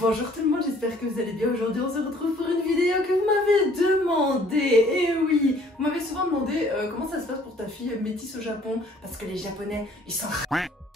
Bonjour tout le monde, j'espère que vous allez bien. Aujourd'hui on se retrouve pour une vidéo que vous m'avez demandé. Et oui, vous m'avez souvent demandé comment ça se passe pour ta fille métisse au Japon. Parce que les Japonais, ils sont...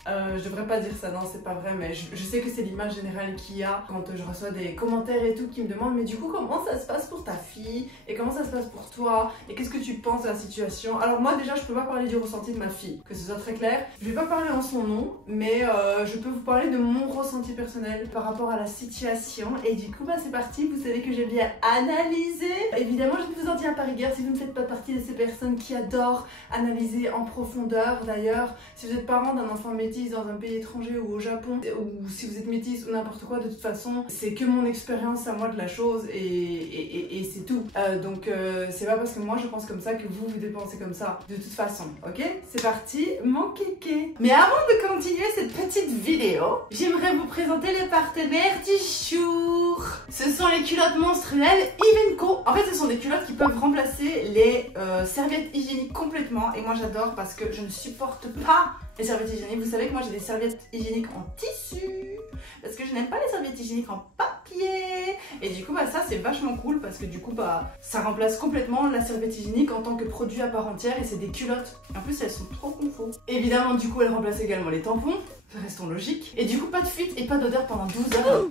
je devrais pas dire ça, non c'est pas vrai, mais je sais que c'est l'image générale qu'il y a quand je reçois des commentaires et tout qui me demandent mais du coup comment ça se passe pour ta fille et comment ça se passe pour toi et qu'est-ce que tu penses de la situation. Alors moi déjà je peux pas parler du ressenti de ma fille, que ce soit très clair, je vais pas parler en son nom mais je peux vous parler de mon ressenti personnel par rapport à la situation et du coup bah c'est parti. Vous savez que j'aime bien analyser, évidemment je ne vous en tiens pas rigueur si vous ne faites pas partie de ces personnes qui adorent analyser en profondeur. D'ailleurs si vous êtes parent d'un enfant métis dans un pays étranger ou au Japon, ou si vous êtes métisse ou n'importe quoi, de toute façon c'est que mon expérience à moi de la chose et c'est tout. Donc c'est pas parce que moi je pense comme ça que vous devez penser comme ça de toute façon, ok? C'est parti mon kéké. Mais avant de continuer cette petite vidéo, j'aimerais vous présenter les partenaires du jour. Ce sont les culottes menstruelles Ivenco. En fait ce sont des culottes qui peuvent remplacer les serviettes hygiéniques complètement et moi j'adore parce que je ne supporte pas les serviettes hygiéniques. Vous savez que moi j'ai des serviettes hygiéniques en tissu parce que je n'aime pas les serviettes hygiéniques en papier et du coup bah ça c'est vachement cool parce que du coup bah ça remplace complètement la serviette hygiénique en tant que produit à part entière et c'est des culottes. En plus elles sont trop confort. Évidemment du coup elles remplacent également les tampons, restons logiques, et du coup pas de fuite et pas d'odeur pendant 12 heures.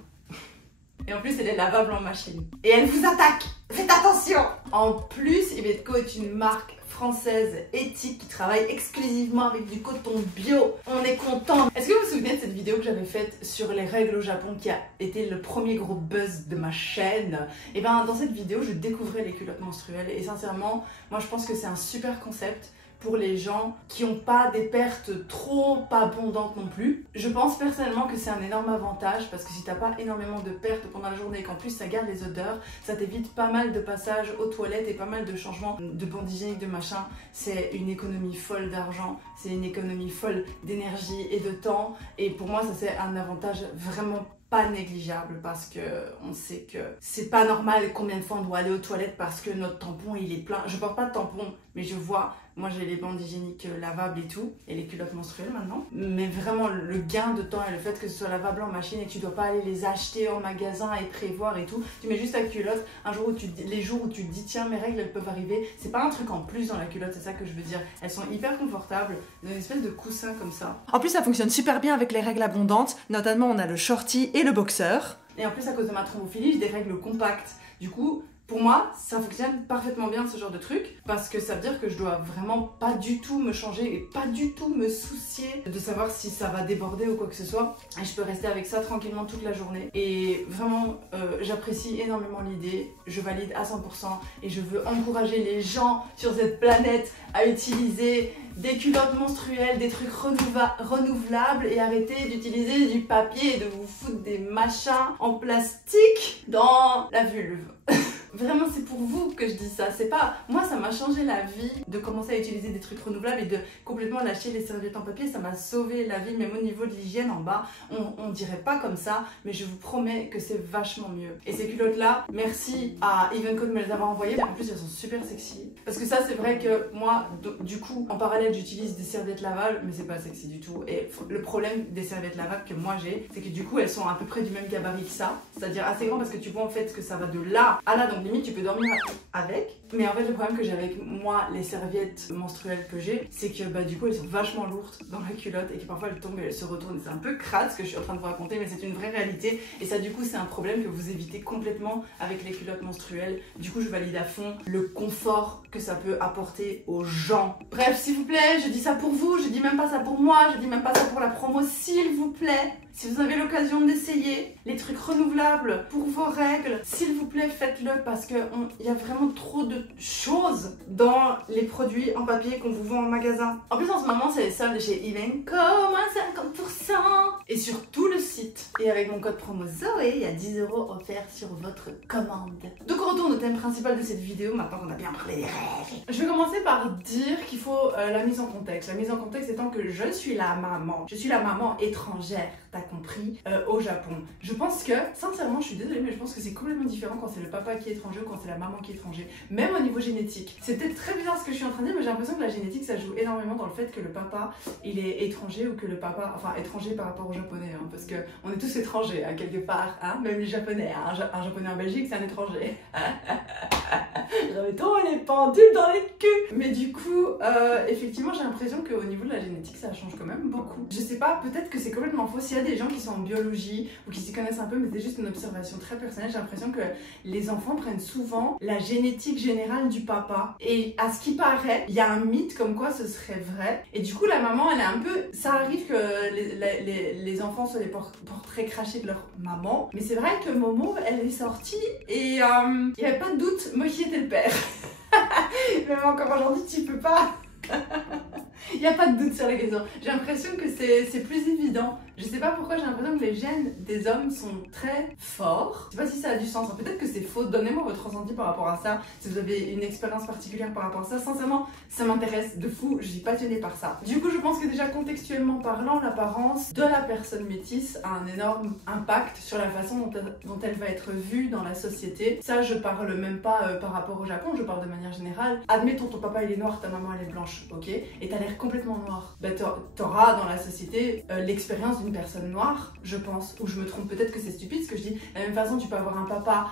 Et en plus elle est lavable en machine. Et elle vous attaque, faites attention. En plus Iveco est une marque française éthique qui travaille exclusivement avec du coton bio. On est content. Est-ce que vous vous souvenez de cette vidéo que j'avais faite sur les règles au Japon qui a été le premier gros buzz de ma chaîne? Et bien dans cette vidéo je découvrais les culottes menstruelles et sincèrement moi je pense que c'est un super concept pour les gens qui n'ont pas des pertes trop abondantes non plus. Je pense personnellement que c'est un énorme avantage parce que si t'as pas énormément de pertes pendant la journée et qu'en plus ça garde les odeurs, ça t'évite pas mal de passages aux toilettes et pas mal de changements de bandes hygiéniques, de machin. C'est une économie folle d'argent, c'est une économie folle d'énergie et de temps et pour moi ça c'est un avantage vraiment pas négligeable parce que on sait que c'est pas normal combien de fois on doit aller aux toilettes parce que notre tampon il est plein. Je porte pas de tampon mais je vois, moi j'ai les bandes hygiéniques lavables et tout et les culottes menstruelles maintenant, mais vraiment le gain de temps et le fait que ce soit lavable en machine et que tu dois pas aller les acheter en magasin et prévoir et tout, tu mets juste ta culotte un jour où les jours où tu te dis tiens mes règles elles peuvent arriver, c'est pas un truc en plus dans la culotte, c'est ça que je veux dire. Elles sont hyper confortables, dans une espèce de coussin comme ça. En plus ça fonctionne super bien avec les règles abondantes, notamment on a le shorty et le boxer. Et en plus à cause de ma thrombophilie j'ai des règles compactes, du coup pour moi, ça fonctionne parfaitement bien ce genre de truc parce que ça veut dire que je dois vraiment pas du tout me changer et pas du tout me soucier de savoir si ça va déborder ou quoi que ce soit. Et je peux rester avec ça tranquillement toute la journée. Et vraiment, j'apprécie énormément l'idée, je valide à 100% et je veux encourager les gens sur cette planète à utiliser des culottes menstruelles, des trucs renouvelables et arrêter d'utiliser du papier et de vous foutre des machins en plastique dans la vulve. Vraiment c'est pour vous que je dis ça, c'est pas... Moi ça m'a changé la vie de commencer à utiliser des trucs renouvelables et de complètement lâcher les serviettes en papier, ça m'a sauvé la vie même au niveau de l'hygiène en bas. On dirait pas comme ça mais je vous promets que c'est vachement mieux. Et ces culottes là, merci à Ivenco de me les avoir envoyées, en plus elles sont super sexy. Parce que ça c'est vrai que moi du coup en parallèle j'utilise des serviettes lavables mais c'est pas sexy du tout. Et le problème des serviettes lavables que moi j'ai, c'est que du coup elles sont à peu près du même gabarit que ça, c'est-à-dire assez grand parce que tu vois en fait que ça va de là à là, donc limite tu peux dormir avec. Mais en fait le problème que j'ai avec moi les serviettes menstruelles que j'ai, c'est que bah du coup elles sont vachement lourdes dans la culotte et que parfois elles tombent et elles se retournent et c'est un peu crade ce que je suis en train de vous raconter mais c'est une vraie réalité et ça du coup c'est un problème que vous évitez complètement avec les culottes menstruelles. Du coup je valide à fond le confort que ça peut apporter aux gens. Bref s'il vous plaît, je dis ça pour vous, je dis même pas ça pour moi, je dis même pas ça pour la promo, s'il vous plaît. Si vous avez l'occasion d'essayer les trucs renouvelables pour vos règles, s'il vous plaît faites-le parce qu'il y a vraiment trop de choses dans les produits en papier qu'on vous vend en magasin. En plus en ce moment c'est les soldes chez Ivenco, moins 50% et sur tout le site. Et avec mon code promo Zoé, il y a 10 € offerts sur votre commande. Donc on retourne au thème principal de cette vidéo maintenant qu'on a bien parlé des règles. Je vais commencer par dire qu'il faut la mise en contexte. La mise en contexte étant que je suis la maman étrangère t'as compris, au Japon. Je pense que, sincèrement, je suis désolée, mais je pense que c'est complètement différent quand c'est le papa qui est étranger ou quand c'est la maman qui est étranger. Même au niveau génétique. C'est peut-être très bizarre ce que je suis en train de dire, mais j'ai l'impression que la génétique, ça joue énormément dans le fait que le papa, il est étranger ou que le papa, enfin étranger par rapport aux japonais, hein, parce que on est tous étrangers, hein, quelque part, hein, même les japonais, hein, un japonais en Belgique, c'est un étranger. J'avais trop les pendules dans les culs. Mais du coup, effectivement, j'ai l'impression qu'au niveau de la génétique, ça change quand même beaucoup. Je sais pas, peut-être que c'est complètement faux. S'il y a des gens qui sont en biologie ou qui s'y connaissent un peu, mais c'est juste une observation très personnelle, j'ai l'impression que les enfants prennent souvent la génétique générale du papa. Et à ce qui paraît, il y a un mythe comme quoi ce serait vrai. Et du coup, la maman, elle est un peu... Ça arrive que les enfants soient des portraits crachés de leur maman. Mais c'est vrai que Momo, elle est sortie et il n'y avait pas de doute, Mochi était le père. Même encore aujourd'hui, tu peux pas. Il n'y a pas de doute sur la question. J'ai l'impression que c'est plus évident. Je sais pas pourquoi j'ai l'impression que les gènes des hommes sont très forts. Je sais pas si ça a du sens. Peut-être que c'est faux. Donnez-moi votre ressenti par rapport à ça. Si vous avez une expérience particulière par rapport à ça. Sincèrement, ça m'intéresse de fou. Je suis passionnée par ça. Du coup, je pense que déjà contextuellement parlant, l'apparence de la personne métisse a un énorme impact sur la façon dont elle va être vue dans la société. Ça, je parle même pas par rapport au Japon. Je parle de manière générale. Admettons, ton papa il est noir, ta maman elle est blanche, ok? Et t'as l'air complètement noir. Bah, t'auras dans la société l'expérience d'une personne noire, je pense, ou je me trompe, peut-être que c'est stupide ce que je dis. De la même façon, tu peux avoir un papa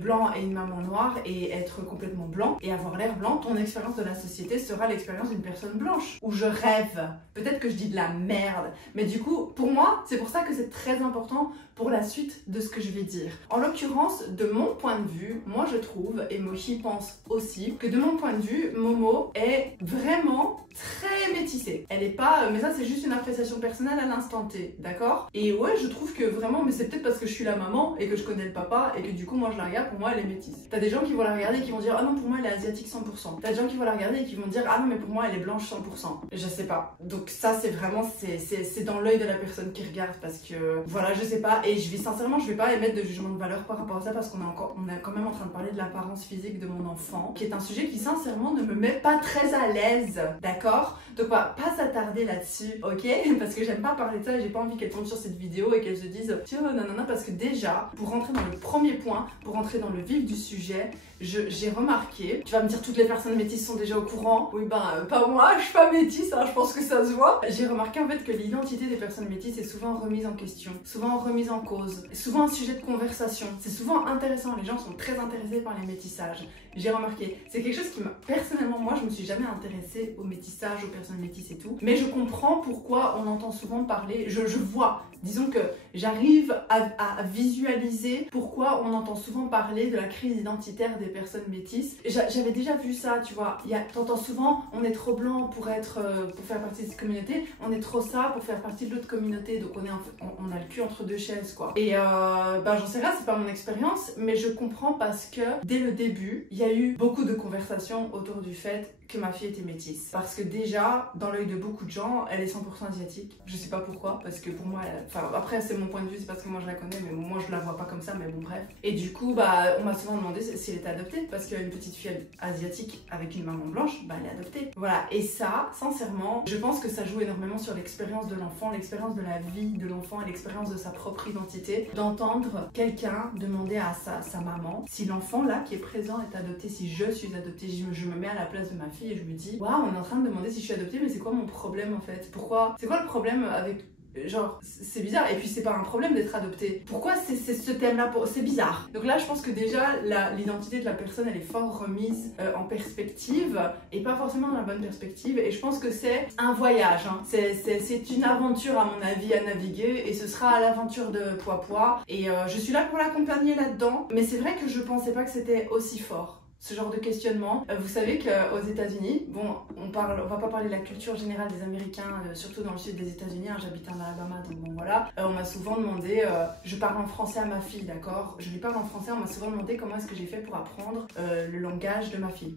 blanc et une maman noire et être complètement blanc et avoir l'air blanc. Ton expérience de la société sera l'expérience d'une personne blanche. Ou je rêve. Peut-être que je dis de la merde. Mais du coup, pour moi, c'est pour ça que c'est très important pour la suite de ce que je vais dire. En l'occurrence, de mon point de vue, moi je trouve, et Mochi pense aussi, que de mon point de vue, Momo est vraiment très métissée. Elle est pas... mais ça c'est juste une appréciation personnelle à l'instant T, d'accord? Et ouais, je trouve que vraiment, mais c'est peut-être parce que je suis la maman et que je connais le papa et que du coup moi je la regarde, pour moi elle est métisse. T'as des gens qui vont la regarder et qui vont dire ah non pour moi elle est asiatique 100%. T'as des gens qui vont la regarder et qui vont dire ah non mais pour moi elle est blanche 100%. Je sais pas. Donc ça c'est vraiment, c'est dans l'œil de la personne qui regarde parce que voilà, je sais pas. Et sincèrement, je vais pas émettre de jugement de valeur par rapport à ça parce qu'on est quand même en train de parler de l'apparence physique de mon enfant, qui est un sujet qui sincèrement ne me met pas très à l'aise, d'accord? Donc on va pas s'attarder là-dessus, ok? Parce que j'aime pas parler de ça et j'ai pas envie qu'elle tombe sur cette vidéo et qu'elle se dise tiens non, parce que déjà, pour rentrer dans le premier point, pour rentrer dans le vif du sujet, j'ai remarqué, tu vas me dire toutes les personnes métisses sont déjà au courant, oui ben pas moi, je suis pas métisse, hein, je pense que ça se voit. J'ai remarqué en fait que l'identité des personnes métisses est souvent remise en question, souvent remise en cause, souvent un sujet de conversation, c'est souvent intéressant, les gens sont très intéressés par les métissages. J'ai remarqué, c'est quelque chose qui m'a, personnellement, moi je me suis jamais intéressée au métissage, aux personnes métisses et tout, mais je comprends pourquoi on entend souvent parler, je vois, disons que j'arrive à visualiser pourquoi on entend souvent parler de la crise identitaire des personnes métisses. J'avais déjà vu ça, tu vois, t'entends souvent on est trop blanc pour faire partie de cette communauté, on est trop ça pour faire partie de l'autre communauté, donc on a le cul entre deux chaises quoi. Et bah j'en sais rien, c'est pas mon expérience, mais je comprends parce que dès le début, il y a eu beaucoup de conversations autour du fait que ma fille était métisse. Parce que déjà, dans l'œil de beaucoup de gens, elle est 100% asiatique. Je sais pas pourquoi, parce que pour moi, enfin après c'est mon point de vue, c'est parce que moi je la connais, mais moi je la vois pas comme ça, mais bon bref. Et du coup, bah on m'a souvent demandé si elle était adoptée, parce qu'une petite fille asiatique avec une maman blanche, bah elle est adoptée. Voilà, et ça, sincèrement, je pense que ça joue énormément sur l'expérience de l'enfant, l'expérience de la vie de l'enfant et l'expérience de sa propre identité, d'entendre quelqu'un demander à sa maman si l'enfant là qui est présent est adopté, si je suis adoptée, je me mets à la place de ma fille et je me dis waouh, on est en train de demander si je suis adoptée, mais c'est quoi mon problème en fait? Pourquoi? C'est quoi le problème avec... Genre, c'est bizarre, et puis c'est pas un problème d'être adopté. Pourquoi c'est ce thème-là? C'est bizarre. Donc là, je pense que déjà, l'identité de la personne, elle est fort remise en perspective, et pas forcément dans la bonne perspective, et je pense que c'est un voyage, hein. C'est une aventure, à mon avis, à naviguer, et ce sera à l'aventure de Poipois, et je suis là pour l'accompagner là-dedans, mais c'est vrai que je pensais pas que c'était aussi fort. Ce genre de questionnement. Vous savez qu'aux États-Unis, bon, on va pas parler de la culture générale des Américains, surtout dans le sud des États-Unis, hein, j'habite en Alabama, donc bon voilà. On m'a souvent demandé, je parle en français à ma fille, d'accord? Je lui parle en français, on m'a souvent demandé comment est-ce que j'ai fait pour apprendre le langage de ma fille.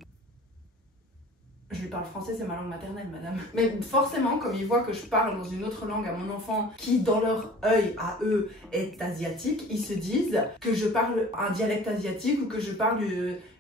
Je lui parle français, c'est ma langue maternelle, madame. Mais forcément, comme ils voient que je parle dans une autre langue à mon enfant qui, dans leur œil, à eux, est asiatique, ils se disent que je parle un dialecte asiatique ou que je parle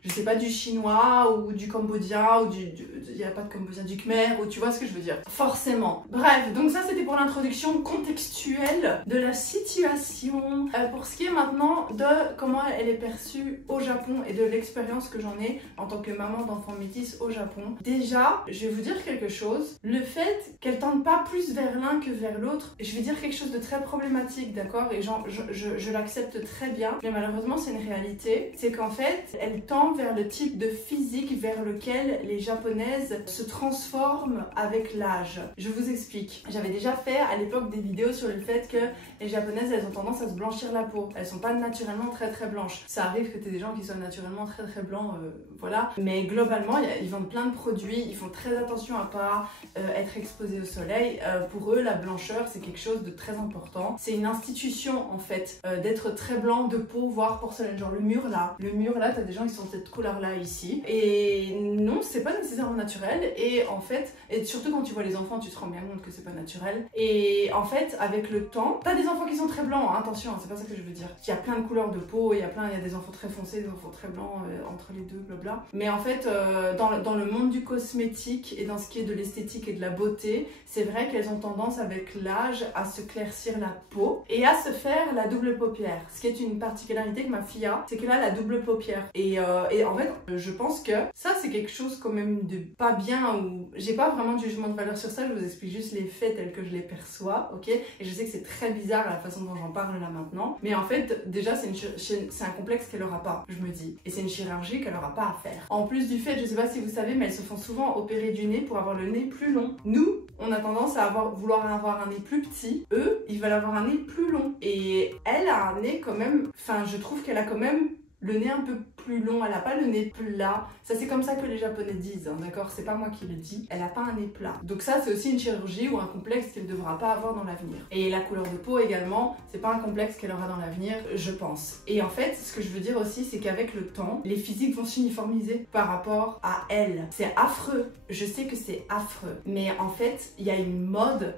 je sais pas, du chinois ou du cambodgien ou il n'y a pas de cambodgien, du khmer, ou tu vois ce que je veux dire. Forcément. Bref, donc ça c'était pour l'introduction contextuelle de la situation. Pour ce qui est maintenant de comment elle est perçue au Japon et de l'expérience que j'en ai en tant que maman d'enfant métis au Japon. Déjà, je vais vous dire quelque chose. Le fait qu'elle tende pas plus vers l'un que vers l'autre, je vais dire quelque chose de très problématique, d'accord? Et genre, je l'accepte très bien, mais malheureusement c'est une réalité. C'est qu'en fait, elle tend vers le type de physique vers lequel les japonaises se transforment avec l'âge. Je vous explique. J'avais déjà fait à l'époque des vidéos sur le fait que les japonaises, elles ont tendance à se blanchir la peau. Elles sont pas naturellement très blanches. Ça arrive que tu aies des gens qui soient naturellement très blancs, voilà. Mais globalement, ils vendent plein de produits, ils font très attention à pas être exposés au soleil. Pour eux, la blancheur, c'est quelque chose de très important. C'est une institution, en fait, d'être très blanc de peau, voire porcelaine. Genre le mur là, t'as des gens qui sont de cette couleur là ici. Et non, c'est pas nécessairement naturel. Et en fait, et surtout quand tu vois les enfants, tu te rends bien compte que c'est pas naturel. Et en fait, avec le temps, t'as des enfants qui sont très blancs, hein, attention, c'est pas ça que je veux dire. Il y a plein de couleurs de peau, il y a des enfants très foncés, des enfants très blancs, entre les deux, blabla. Mais en fait, dans le monde du cosmétique et dans ce qui est de l'esthétique et de la beauté, c'est vrai qu'elles ont tendance avec l'âge à se claircir la peau et à se faire la double paupière. Ce qui est une particularité que ma fille a, c'est qu'elle a la double paupière. Et en fait, je pense que ça, c'est quelque chose quand même de pas bien, ou j'ai pas vraiment de jugement de valeur sur ça, je vous explique juste les faits tels que je les perçois, ok? Et je sais que c'est très bizarre la façon dont j'en parle là maintenant, mais en fait, déjà, c'est un complexe qu'elle aura pas, je me dis. Et c'est une chirurgie qu'elle aura pas à faire. En plus du fait, je sais pas si vous savez, mais elles se font souvent opérer du nez pour avoir le nez plus long. Nous, on a tendance à vouloir avoir un nez plus petit. Eux, ils veulent avoir un nez plus long. Et elle a un nez quand même, enfin, je trouve qu'elle a quand même le nez un peu plus long, elle a pas le nez plat. Ça, c'est comme ça que les Japonais disent, hein, d'accord? C'est pas moi qui le dis. Elle a pas un nez plat. Donc ça, c'est aussi une chirurgie ou un complexe qu'elle devra pas avoir dans l'avenir. Et la couleur de peau également, c'est pas un complexe qu'elle aura dans l'avenir, je pense. Et en fait, ce que je veux dire aussi, c'est qu'avec le temps, les physiques vont s'uniformiser par rapport à elle. C'est affreux. Je sais que c'est affreux. Mais en fait, il y a une mode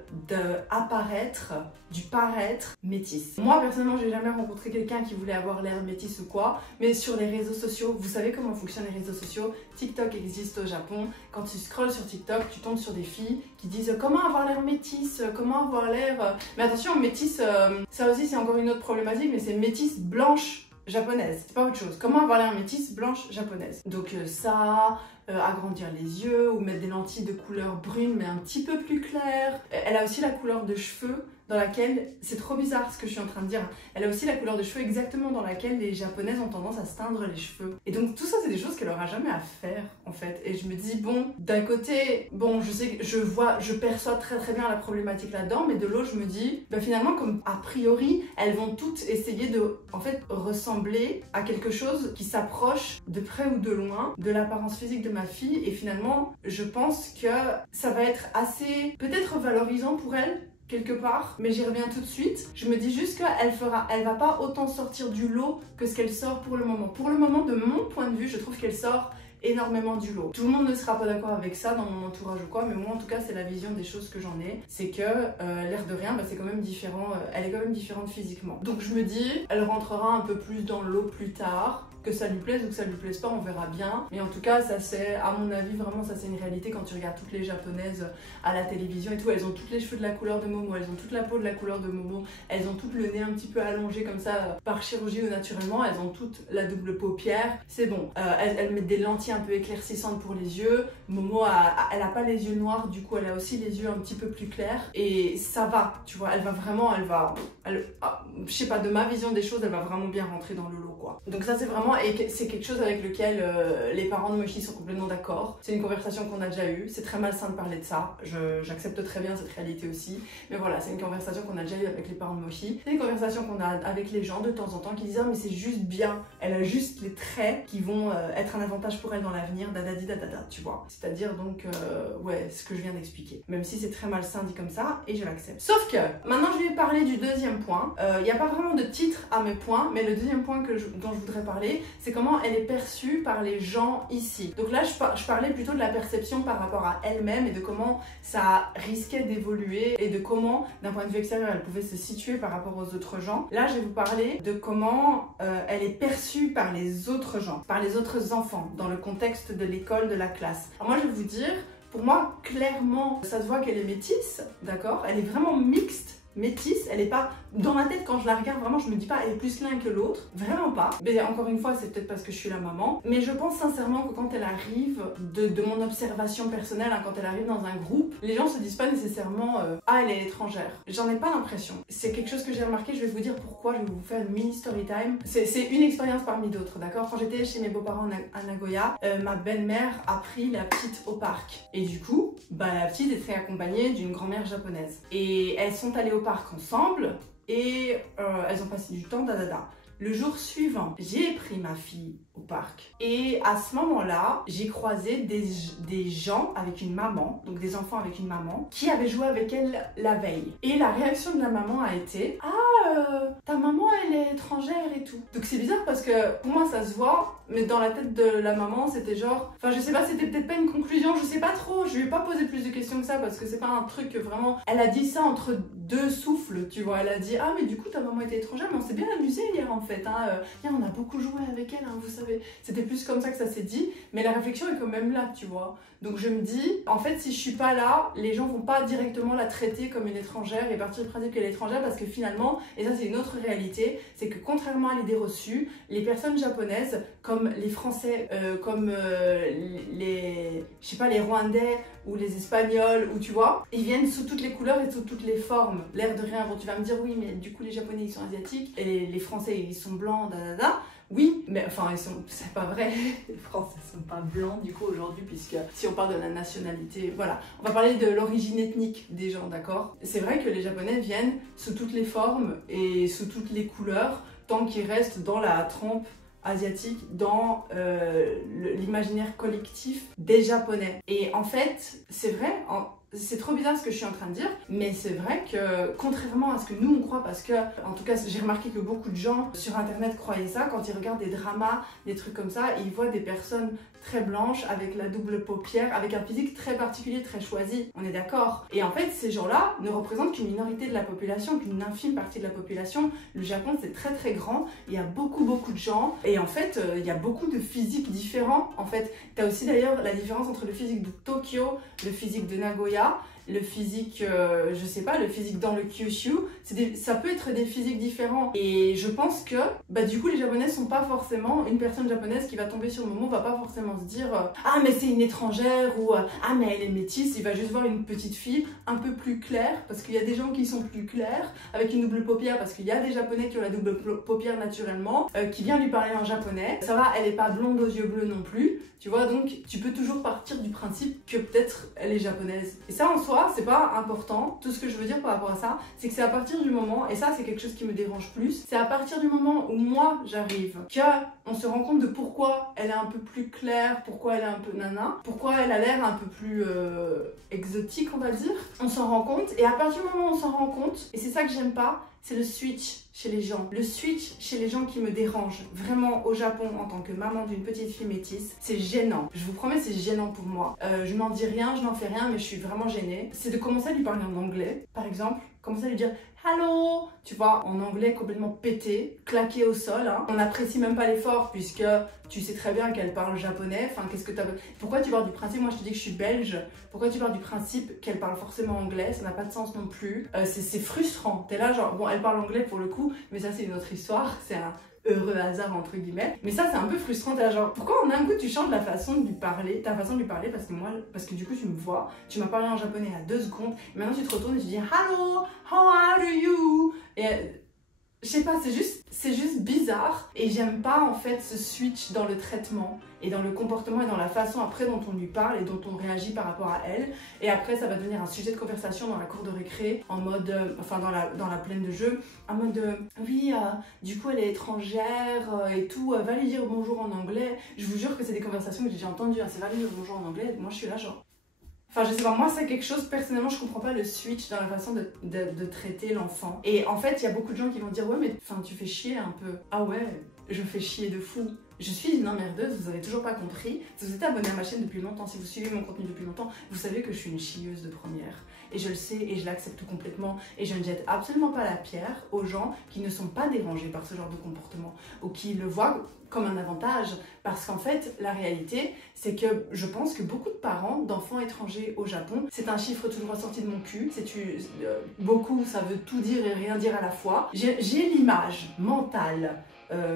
du paraître métis. Moi, personnellement, j'ai jamais rencontré quelqu'un qui voulait avoir l'air métis ou quoi. Mais sur les réseaux sociaux, vous savez comment fonctionnent les réseaux sociaux? TikTok existe au Japon. Quand tu scrolles sur TikTok, tu tombes sur des filles qui disent comment avoir l'air métisse, comment avoir l'air... Mais attention, métisse, ça aussi c'est encore une autre problématique, mais c'est métisse blanche japonaise. C'est pas autre chose. Comment avoir l'air métisse blanche japonaise. Donc agrandir les yeux ou mettre des lentilles de couleur brune mais un petit peu plus claire. Elle a aussi la couleur de cheveux dans laquelle, c'est trop bizarre ce que je suis en train de dire, elle a aussi la couleur de cheveux exactement dans laquelle les japonaises ont tendance à se teindre les cheveux. Et donc tout ça c'est des choses qu'elle aura jamais à faire en fait. Et je me dis bon, d'un côté, bon je sais que je perçois très bien la problématique là-dedans, mais de l'autre je me dis, bah finalement comme a priori, elles vont toutes essayer de en fait ressembler à quelque chose qui s'approche de près ou de loin de l'apparence physique de ma fille. Et finalement, je pense que ça va être assez peut-être valorisant pour elle quelque part, mais j'y reviens tout de suite. Je me dis juste qu'elle va pas autant sortir du lot que ce qu'elle sort pour le moment. Pour le moment, de mon point de vue, je trouve qu'elle sort énormément du lot. Tout le monde ne sera pas d'accord avec ça dans mon entourage ou quoi, mais moi en tout cas c'est la vision des choses que j'en ai. C'est que l'air de rien, bah, c'est quand même différent, elle est quand même différente physiquement. Donc je me dis, elle rentrera un peu plus dans le lot plus tard. Que ça lui plaise ou que ça lui plaise pas, on verra bien. Mais en tout cas, ça c'est, à mon avis, vraiment, ça c'est une réalité quand tu regardes toutes les japonaises à la télévision et tout. Elles ont toutes les cheveux de la couleur de Momo, elles ont toute la peau de la couleur de Momo, elles ont toutes le nez un petit peu allongé comme ça, par chirurgie ou naturellement, elles ont toutes la double paupière. C'est bon. Elles mettent des lentilles un peu éclaircissantes pour les yeux. Momo, elle a pas les yeux noirs, du coup, elle a aussi les yeux un petit peu plus clairs. Et ça va, tu vois, je sais pas, de ma vision des choses, elle va vraiment bien rentrer dans le lot, quoi. Donc ça c'est vraiment, et c'est quelque chose avec lequel les parents de Mochi sont complètement d'accord. C'est une conversation qu'on a déjà eue. C'est très malsain de parler de ça. J'accepte très bien cette réalité aussi. Mais voilà, c'est une conversation qu'on a déjà eue avec les parents de Mochi. C'est une conversation qu'on a avec les gens de temps en temps qui disent ah mais c'est juste bien. Elle a juste les traits qui vont être un avantage pour elle dans l'avenir. Tu vois. C'est-à-dire donc ouais, ce que je viens d'expliquer. Même si c'est très malsain dit comme ça et je l'accepte. Sauf que maintenant je vais parler du deuxième point. Il n'y a pas vraiment de titre à mes points, mais le deuxième point dont je voudrais parler, c'est comment elle est perçue par les gens ici. Donc là, je parlais plutôt de la perception par rapport à elle-même et de comment ça risquait d'évoluer et de comment, d'un point de vue extérieur, elle pouvait se situer par rapport aux autres gens. Là, je vais vous parler de comment elle est perçue par les autres gens, par les autres enfants, dans le contexte de l'école, de la classe. Alors moi, je vais vous dire, pour moi, clairement, ça se voit qu'elle est métisse, d'accord? Elle est vraiment mixte, métisse, elle est pas... Dans ma tête, quand je la regarde, vraiment, je me dis pas elle est plus l'un que l'autre, vraiment pas. Mais encore une fois, c'est peut-être parce que je suis la maman, mais je pense sincèrement que quand elle arrive, de mon observation personnelle, hein, quand elle arrive dans un groupe, les gens se disent pas nécessairement ah, elle est étrangère. J'en ai pas l'impression. C'est quelque chose que j'ai remarqué, je vais vous dire pourquoi, je vais vous faire une mini story time. C'est une expérience parmi d'autres, d'accord? Quand j'étais chez mes beaux-parents à Nagoya, ma belle-mère a pris la petite au parc. Et du coup, bah, la petite était accompagnée d'une grand-mère japonaise. Et elles sont allées au parc ensemble, et elles ont passé du temps, Le jour suivant, j'ai pris ma fille au parc et à ce moment-là, j'ai croisé des gens avec une maman, donc des enfants avec une maman, qui avaient joué avec elle la veille. Et la réaction de la maman a été « Ah, ta maman elle est étrangère et tout ». Donc c'est bizarre parce que pour moi ça se voit, mais dans la tête de la maman c'était genre... Enfin je sais pas, c'était peut-être pas une conclusion, je sais pas trop, je lui ai pas posé plus de questions que ça parce que c'est pas un truc que vraiment... Elle a dit ça entre deux souffles, tu vois, elle a dit « Ah mais du coup ta maman était étrangère, mais on s'est bien amusé hier en fait, hein. On a beaucoup joué avec elle, hein, vous savez ». C'était plus comme ça que ça s'est dit, mais la réflexion est quand même là, tu vois. Donc je me dis, en fait, si je suis pas là, les gens vont pas directement la traiter comme une étrangère et partir du principe qu'elle est étrangère parce que finalement, et ça c'est une autre réalité, c'est que contrairement à l'idée reçue, les personnes japonaises, comme les Français, comme les, je sais pas, les Rwandais ou les Espagnols, ou tu vois, ils viennent sous toutes les couleurs et sous toutes les formes. L'air de rien, bon tu vas me dire, oui, mais du coup les Japonais ils sont asiatiques et les Français ils sont blancs, Oui, mais enfin, c'est pas vrai, les Français sont pas blancs du coup aujourd'hui, puisque si on parle de la nationalité, voilà, on va parler de l'origine ethnique des gens, d'accord? C'est vrai que les Japonais viennent sous toutes les formes et sous toutes les couleurs, tant qu'ils restent dans la trempe asiatique, dans l'imaginaire collectif des Japonais. Et en fait, c'est vrai, c'est trop bizarre ce que je suis en train de dire, mais c'est vrai que contrairement à ce que nous on croit, parce que en tout cas j'ai remarqué que beaucoup de gens sur internet croyaient ça, quand ils regardent des dramas, des trucs comme ça, ils voient des personnes très blanches avec la double paupière, avec un physique très particulier, très choisi, on est d'accord. Et en fait ces gens-là ne représentent qu'une minorité de la population, qu'une infime partie de la population. Le Japon c'est très très grand, il y a beaucoup de gens, et en fait il y a beaucoup de physiques différents. En fait t'as aussi d'ailleurs la différence entre le physique de Tokyo, le physique de Nagoya, le physique, je sais pas, le physique dans le Kyushu, ça peut être des physiques différents. Et je pense que, bah du coup, les Japonais sont pas forcément, une personne japonaise qui va tomber sur le moment va pas forcément se dire ah mais c'est une étrangère ou ah mais elle est métisse, il va juste voir une petite fille un peu plus claire, parce qu'il y a des gens qui sont plus clairs, avec une double paupière, parce qu'il y a des Japonais qui ont la double paupière naturellement, qui vient lui parler en japonais. Ça va, elle est pas blonde aux yeux bleus non plus, tu vois, donc tu peux toujours partir du principe que peut-être elle est japonaise. Et ça en soi, c'est pas important. Tout ce que je veux dire par rapport à ça, c'est que c'est à partir du moment, et ça c'est quelque chose qui me dérange plus, c'est à partir du moment où moi j'arrive, qu'on se rend compte de pourquoi elle est un peu plus claire, pourquoi elle est un peu nana, pourquoi elle a l'air un peu plus exotique on va dire. On s'en rend compte, et à partir du moment où on s'en rend compte, et c'est ça que j'aime pas, c'est le switch chez les gens. Le switch chez les gens qui me dérange vraiment au Japon en tant que maman d'une petite fille métisse, c'est gênant. Je vous promets, c'est gênant pour moi. Je n'en dis rien, je n'en fais rien, mais je suis vraiment gênée. C'est de commencer à lui parler en anglais, par exemple. Commencer à lui dire hello, tu vois, en anglais complètement pété, claqué au sol. Hein. On n'apprécie même pas l'effort puisque tu sais très bien qu'elle parle japonais. Enfin, qu'est-ce que t'as... Pourquoi tu pars du principe, moi je te dis que je suis belge, pourquoi tu pars du principe qu'elle parle forcément anglais? Ça n'a pas de sens non plus. C'est frustrant. T'es là genre, bon, elle parle anglais pour le coup, mais ça c'est une autre histoire. C'est un heureux hasard entre guillemets, mais ça c'est un peu frustrant. T'es là genre, pourquoi en un coup tu changes la façon de lui parler, ta façon de lui parler, parce que du coup tu me vois, tu m'as parlé en japonais à 2 secondes, et maintenant tu te retournes et tu dis hello, how are you? Et je sais pas, c'est juste bizarre, et j'aime pas en fait ce switch dans le traitement et dans le comportement et dans la façon après dont on lui parle et dont on réagit par rapport à elle. Et après ça va devenir un sujet de conversation dans la cour de récré, en mode, enfin dans la plaine de jeu, en mode oui, du coup elle est étrangère et tout, va lui dire bonjour en anglais. Je vous jure que c'est des conversations que j'ai déjà entendues, hein, c'est va lui dire bonjour en anglais, moi je suis là genre... Enfin, je sais pas, moi c'est quelque chose, personnellement, je comprends pas le switch dans la façon de traiter l'enfant. Et en fait, il y a beaucoup de gens qui vont dire, ouais, mais enfin, tu fais chier un peu. Ah ouais, je fais chier de fou. Je suis une emmerdeuse, vous avez toujours pas compris. Si vous êtes abonné à ma chaîne depuis longtemps, si vous suivez mon contenu depuis longtemps, vous savez que je suis une chieuse de première. Et je le sais et je l'accepte complètement. Et je ne jette absolument pas la pierre aux gens qui ne sont pas dérangés par ce genre de comportement ou qui le voient comme un avantage. Parce qu'en fait, la réalité, c'est que je pense que beaucoup de parents d'enfants étrangers au Japon, c'est un chiffre toujours ressorti de mon cul, beaucoup, ça veut tout dire et rien dire à la fois. J'ai l'image mentale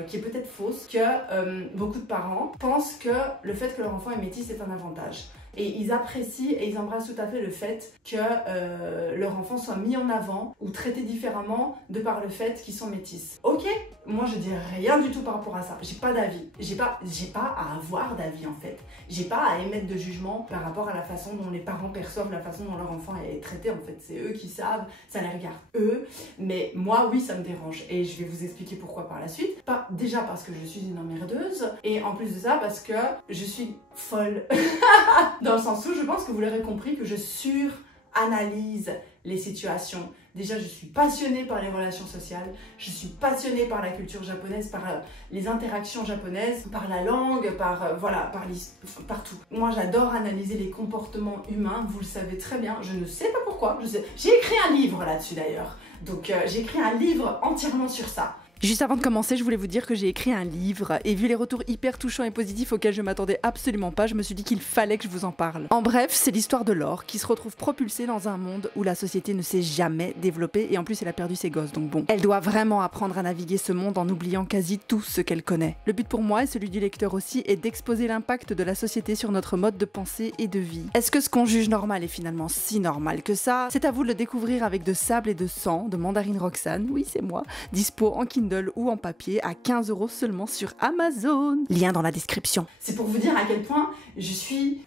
qui est peut-être fausse, que beaucoup de parents pensent que le fait que leur enfant est métis est un avantage. Et ils apprécient et ils embrassent tout à fait le fait que leur enfant soit mis en avant ou traité différemment de par le fait qu'ils sont métis. Ok, moi je dis rien du tout par rapport à ça. J'ai pas d'avis. J'ai pas à avoir d'avis en fait. J'ai pas à émettre de jugement par rapport à la façon dont les parents perçoivent la façon dont leur enfant est traité. En fait, c'est eux qui savent, ça les regarde eux. Mais moi, oui, ça me dérange. Et je vais vous expliquer pourquoi par la suite. Déjà parce que je suis une emmerdeuse. Et en plus de ça, parce que je suis folle. Dans le sens où je pense que vous l'aurez compris que je suranalyse les situations. Déjà, je suis passionnée par les relations sociales, je suis passionnée par la culture japonaise, par les interactions japonaises, par la langue, partout. Moi, j'adore analyser les comportements humains, vous le savez très bien, je ne sais pas pourquoi. J'ai écrit un livre là-dessus d'ailleurs, donc j'ai écrit un livre entièrement sur ça. Juste avant de commencer, je voulais vous dire que j'ai écrit un livre et vu les retours hyper touchants et positifs auxquels je m'attendais absolument pas, je me suis dit qu'il fallait que je vous en parle. En bref, c'est l'histoire de Laure qui se retrouve propulsée dans un monde où la société ne s'est jamais développée et en plus elle a perdu ses gosses, donc bon. Elle doit vraiment apprendre à naviguer ce monde en oubliant quasi tout ce qu'elle connaît. Le but pour moi et celui du lecteur aussi est d'exposer l'impact de la société sur notre mode de pensée et de vie. Est-ce que ce qu'on juge normal est finalement si normal que ça? C'est à vous de le découvrir avec De Sable et de Sang de Mandarine Roxane, oui c'est moi, dispo en Kindle ou en papier à 15 € seulement sur Amazon. Lien dans la description. C'est pour vous dire à quel point je suis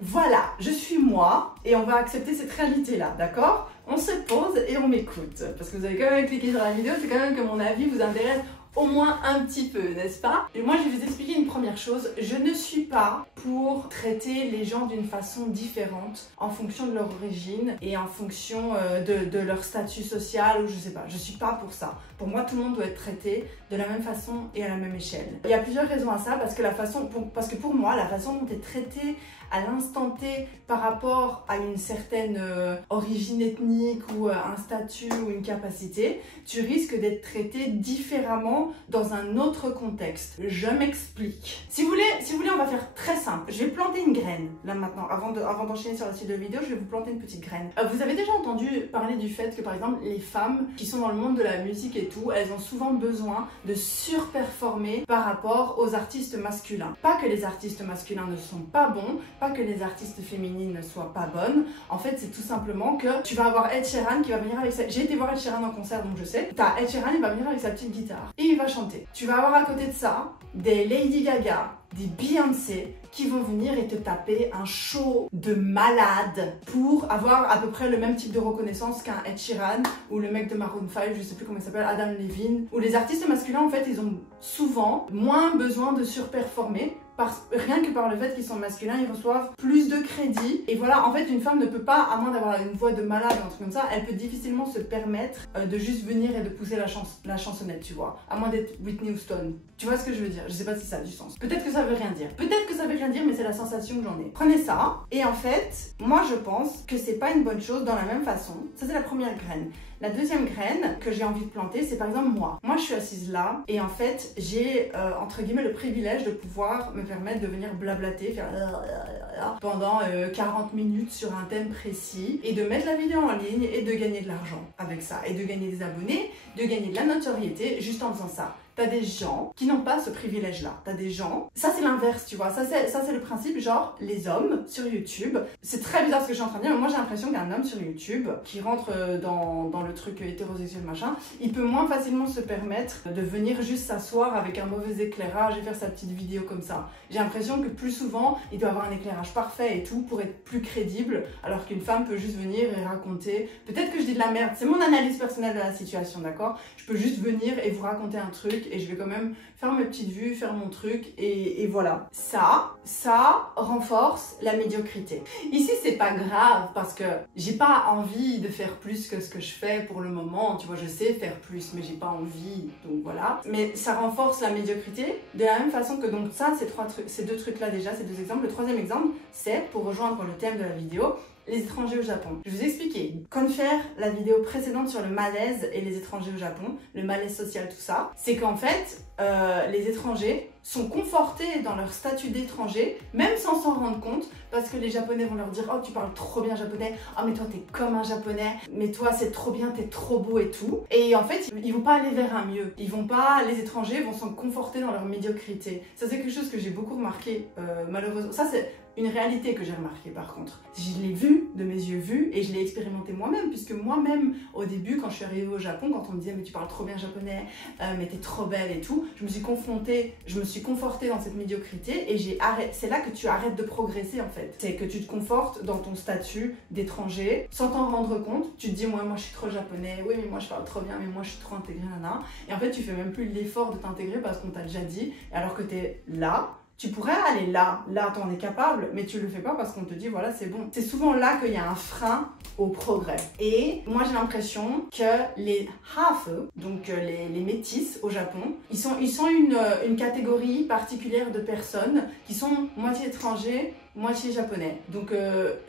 moi et on va accepter cette réalité-là, d'accord? On se pose et on m'écoute. Parce que vous avez quand même cliqué sur la vidéo, c'est quand même que mon avis vous intéresse au moins un petit peu, n'est-ce pas? Et moi, je vais vous expliquer une première chose. Je ne suis pas pour traiter les gens d'une façon différente en fonction de leur origine et en fonction de leur statut social ou je sais pas. Je suis pas pour ça. Pour moi, tout le monde doit être traité de la même façon et à la même échelle. Il y a plusieurs raisons à ça parce que pour moi, la façon dont tu es traité à l'instant T par rapport à une certaine origine ethnique ou un statut ou une capacité, tu risques d'être traité différemment dans un autre contexte. Je m'explique. Si vous voulez, on va faire très simple. Je vais planter une graine, là maintenant, avant d'enchaîner sur la suite de vidéo, je vais vous planter une petite graine. Vous avez déjà entendu parler du fait que par exemple, les femmes qui sont dans le monde de la musique et tout, elles ont souvent besoin de surperformer par rapport aux artistes masculins. Pas que les artistes masculins ne sont pas bons, pas que les artistes féminines ne soient pas bonnes. En fait, c'est tout simplement que tu vas avoir Ed Sheeran qui va venir avec sa... J'ai été voir Ed Sheeran en concert, donc je sais. T'as Ed Sheeran, il va venir avec sa petite guitare et il va chanter. Tu vas avoir à côté de ça des Lady Gaga, des Beyoncé qui vont venir et te taper un show de malade pour avoir à peu près le même type de reconnaissance qu'un Ed Sheeran ou le mec de Maroon 5, je sais plus comment il s'appelle, Adam Levine. Où les artistes masculins, en fait, ils ont souvent moins besoin de surperformer. Rien que par le fait qu'ils sont masculins, ils reçoivent plus de crédit. Et voilà, en fait, une femme ne peut pas, à moins d'avoir une voix de malade ou un truc comme ça, elle peut difficilement se permettre de juste venir et de pousser la chansonnette, tu vois. À moins d'être Whitney Houston. Tu vois ce que je veux dire? Je sais pas si ça a du sens. Peut-être que ça veut rien dire. Peut-être que ça veut rien dire, mais c'est la sensation que j'en ai. Prenez ça. Et en fait, moi, je pense que c'est pas une bonne chose dans la même façon. Ça, c'est la première graine. La deuxième graine que j'ai envie de planter, c'est par exemple moi. Moi, je suis assise là et en fait, j'ai entre guillemets le privilège de pouvoir me permettre de venir blablater, faire pendant 40 minutes sur un thème précis et de mettre la vidéo en ligne et de gagner de l'argent avec ça et de gagner des abonnés, de gagner de la notoriété juste en faisant ça. T'as des gens qui n'ont pas ce privilège-là. T'as des gens... Ça, c'est l'inverse, tu vois. Ça, c'est le principe, genre, les hommes sur YouTube. C'est très bizarre ce que je suis en train de dire, mais moi, j'ai l'impression qu'un homme sur YouTube qui rentre dans le truc hétérosexuel, machin, il peut moins facilement se permettre de venir juste s'asseoir avec un mauvais éclairage et faire sa petite vidéo comme ça. J'ai l'impression que plus souvent, il doit avoir un éclairage parfait et tout pour être plus crédible, alors qu'une femme peut juste venir et raconter... Peut-être que je dis de la merde, c'est mon analyse personnelle de la situation, d'accord? Je peux juste venir et vous raconter un truc truc et je vais quand même faire mes petites vues, faire mon truc et voilà. Ça renforce la médiocrité. Ici c'est pas grave parce que j'ai pas envie de faire plus que ce que je fais pour le moment, tu vois, je sais faire plus mais j'ai pas envie, donc voilà. Mais ça renforce la médiocrité de la même façon que donc ça, ces deux trucs là déjà, ces deux exemples. Le troisième exemple, c'est pour rejoindre le thème de la vidéo, les étrangers au Japon. Je vais vous expliquer. Comme faire la vidéo précédente sur le malaise et les étrangers au Japon, le malaise social, tout ça, c'est qu'en fait, les étrangers sont confortés dans leur statut d'étranger, même sans s'en rendre compte, parce que les Japonais vont leur dire « Oh, tu parles trop bien japonais, oh mais toi t'es comme un japonais, mais toi c'est trop bien, t'es trop beau et tout ». Et en fait, ils vont pas aller vers un mieux. Les étrangers vont s'en conforter dans leur médiocrité. Ça c'est quelque chose que j'ai beaucoup remarqué, malheureusement. Ça c'est une réalité que j'ai remarqué par contre. Je l'ai vu, de mes yeux vus, et je l'ai expérimenté moi-même, puisque moi-même, au début, quand je suis arrivée au Japon, quand on me disait « Mais tu parles trop bien japonais, mais t'es trop belle et tout », je me suis confortée dans cette médiocrité, et c'est là que tu arrêtes de progresser en fait. C'est que tu te confortes dans ton statut d'étranger, sans t'en rendre compte, tu te dis « Moi je suis trop japonais, oui mais moi je parle trop bien, mais moi je suis trop intégrée, nana ». Et en fait, tu fais même plus l'effort de t'intégrer parce qu'on t'a déjà dit, alors que t'es là. Tu pourrais aller là, t'en es capable, mais tu le fais pas parce qu'on te dit voilà c'est bon. C'est souvent là qu'il y a un frein au progrès. Et moi j'ai l'impression que les Hafu, donc les métis au Japon, ils sont une catégorie particulière de personnes qui sont moitié étrangers, moitié japonais. Donc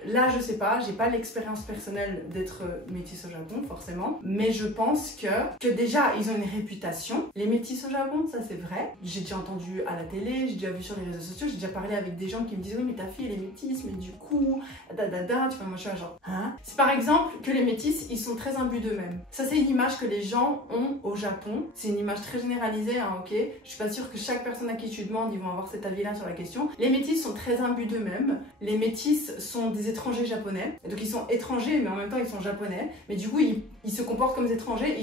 là je sais pas, j'ai pas l'expérience personnelle d'être métis au Japon forcément, mais je pense que déjà ils ont une réputation. Les métis au Japon, ça c'est vrai. J'ai déjà entendu à la télé, j'ai déjà vu sur les réseaux sociaux, j'ai déjà parlé avec des gens qui me disent oui mais ta fille elle est métisse, mais du coup tu vois, moi je suis genre hein. C'est par exemple que les métis ils sont très imbus d'eux-mêmes. Ça c'est une image que les gens ont au Japon, c'est une image très généralisée hein, ok. Je suis pas sûre que chaque personne à qui tu demandes ils vont avoir cet avis là sur la question. Les métis sont très imbus d'eux-mêmes. Les métis sont des étrangers japonais, donc ils sont étrangers mais en même temps ils sont japonais, mais du coup ils se comportent comme des étrangers,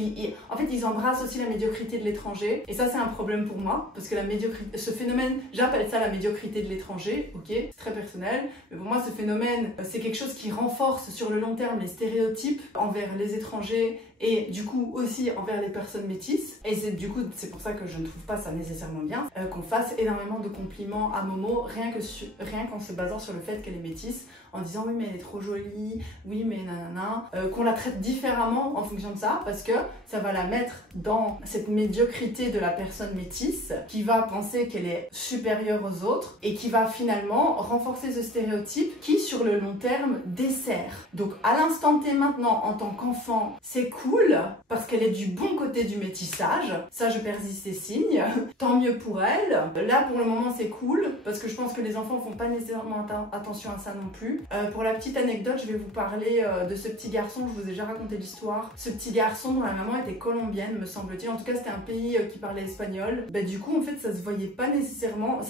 en fait ils embrassent aussi la médiocrité de l'étranger, et ça c'est un problème pour moi, parce que la médiocrité, ce phénomène, j'appelle ça la médiocrité de l'étranger, ok, c'est très personnel, mais pour moi ce phénomène c'est quelque chose qui renforce sur le long terme les stéréotypes envers les étrangers, et du coup aussi envers les personnes métisses, et c'est pour ça que je ne trouve pas ça nécessairement bien, qu'on fasse énormément de compliments à Momo, rien qu'en se basant sur le fait qu'elle est métisse, en disant oui mais elle est trop jolie, oui mais nanana, qu'on la traite différemment en fonction de ça, parce que ça va la mettre dans cette médiocrité de la personne métisse, qui va penser qu'elle est supérieure aux autres, et qui va finalement renforcer ce stéréotype qui sur le long terme dessert. Donc à l'instant T maintenant, en tant qu'enfant, c'est cool, parce qu'elle est du bon côté du métissage, ça je persiste et signe, tant mieux pour elle. Là pour le moment c'est cool, parce que je pense que les enfants font pas nécessairement attention à ça non plus. Pour la petite anecdote, je vais vous parler de ce petit garçon, je vous ai déjà raconté l'histoire. Ce petit garçon dont la maman était colombienne, me semble-t-il. En tout cas, c'était un pays qui parlait espagnol. Bah, du coup, en fait, ça se voyait pas nécessairement.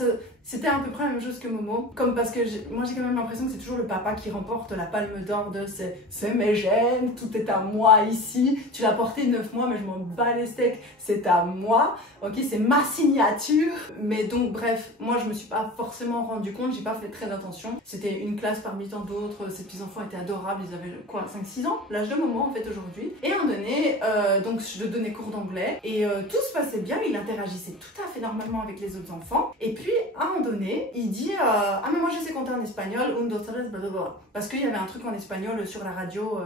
C'était à peu près la même chose que Momo. Comme parce que moi, j'ai quand même l'impression que c'est toujours le papa qui remporte la palme d'or de c'est mes gènes, tout est à moi ici. Tu l'as porté 9 mois, mais je m'en bats les steaks, c'est à moi. Ok, c'est ma signature. Mais donc, bref, moi, je me suis pas forcément rendu compte, j'ai pas fait très attention. C'était une classe parmi tant d'autres, ces petits enfants étaient adorables, ils avaient quoi, 5-6 ans, l'âge de Momo en fait aujourd'hui. Et à un moment donné, donc je donnais cours d'anglais et tout se passait bien, il interagissait tout à fait normalement avec les autres enfants. Et puis à un moment donné, il dit ah mais moi je sais compter en espagnol, un, dos, tres, blablabla. Parce qu'il y avait un truc en espagnol sur la radio